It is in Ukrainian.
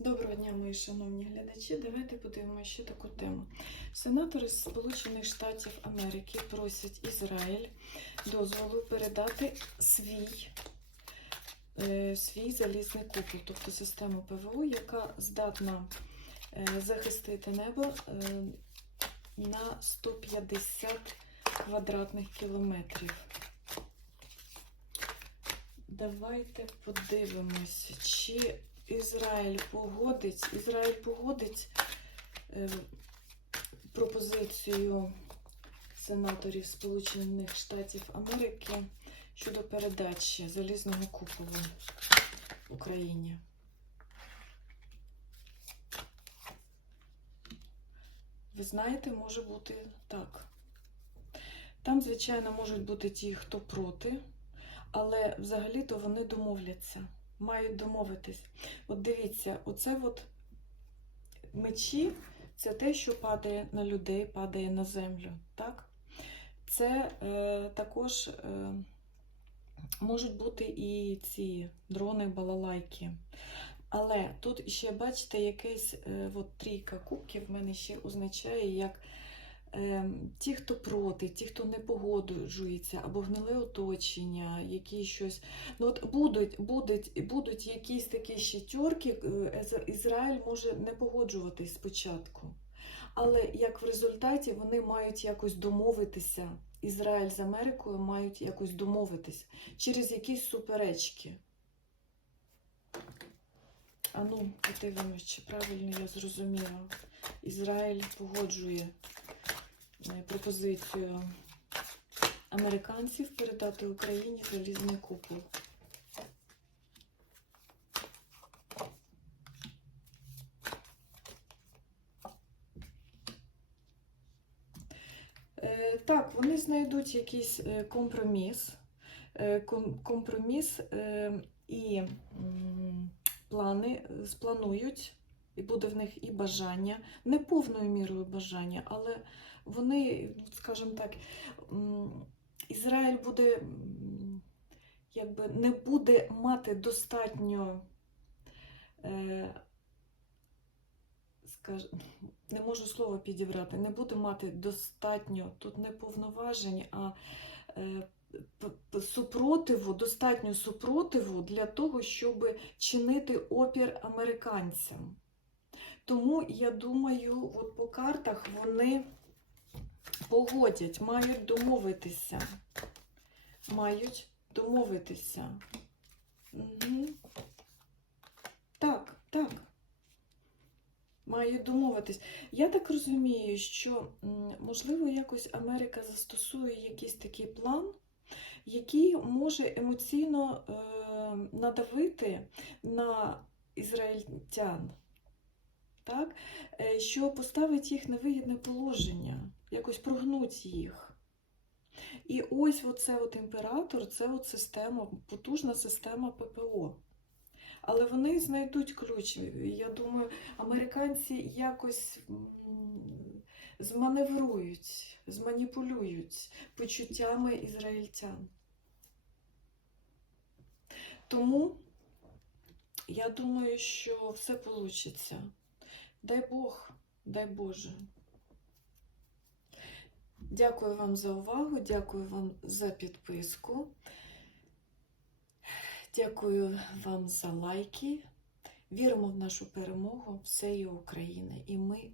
Доброго дня, мої шановні глядачі. Давайте подивимося ще таку тему. Сенатори Сполучених Штатів Америки просять Ізраїль дозволу передати свій, е, свій залізний купол, тобто систему ПВО, яка здатна е, захистити небо е, на 150 квадратних кілометрів. Давайте подивимось, чи Ізраїль погодить, Ізраїль погодить е, пропозицію сенаторів Сполучених Штатів Америки щодо передачі залізного куполу Україні. Ви знаєте, може бути так. Там, звичайно, можуть бути ті, хто проти, але взагалі-то вони домовляться мають домовитись. От дивіться, оце от мечі це те, що падає на людей, падає на землю. Так? Це е, також е, можуть бути і ці дрони, балалайки. Але тут ще, бачите, якась е, от трійка кубків в мене ще означає, як ті, хто проти, ті, хто не погоджується, або гниле оточення, які щось. Ну от будуть, будуть, будуть якісь такі ще тьорки, е, Ізраїль може не погоджуватись спочатку. Але як в результаті вони мають якось домовитися, Ізраїль з Америкою мають якось домовитись через якісь суперечки. А ну, подивимось, чи правильно я зрозуміла. Ізраїль погоджує пропозицію американців передати Україні залізний купол. Е, Так, вони знайдуть якийсь е, компроміс, е, компроміс е, і плани е, спланують, і буде в них і бажання, не повною мірою бажання, але вони, скажімо так, Ізраїль буде якби не буде мати достатньо, е, скаж, не можу слово підібрати, не буде мати достатньо, тут не повноважень, а е, супротиву, достатньо супротиву для того, щоб чинити опір американцям. Тому я думаю, от по картах вони погодять, мають домовитися. Мають домовитися. Угу. Так, так. Мають домовитись. Я так розумію, що можливо якось Америка застосує якийсь такий план, який може емоційно е, надавити на ізраїльтян, так? Е, що поставить їх на вигідне положення, якось прогнуть їх. І ось оце от імператор, це от система, потужна система ППО. Але вони знайдуть ключ. Я думаю, американці якось зманеврують, зманіпулюють почуттями ізраїльтян. Тому я думаю, що все вийде. Дай Бог, дай Боже. Дякую вам за увагу, дякую вам за підписку. Дякую вам за лайки. Віримо в нашу перемогу. всієї України, і ми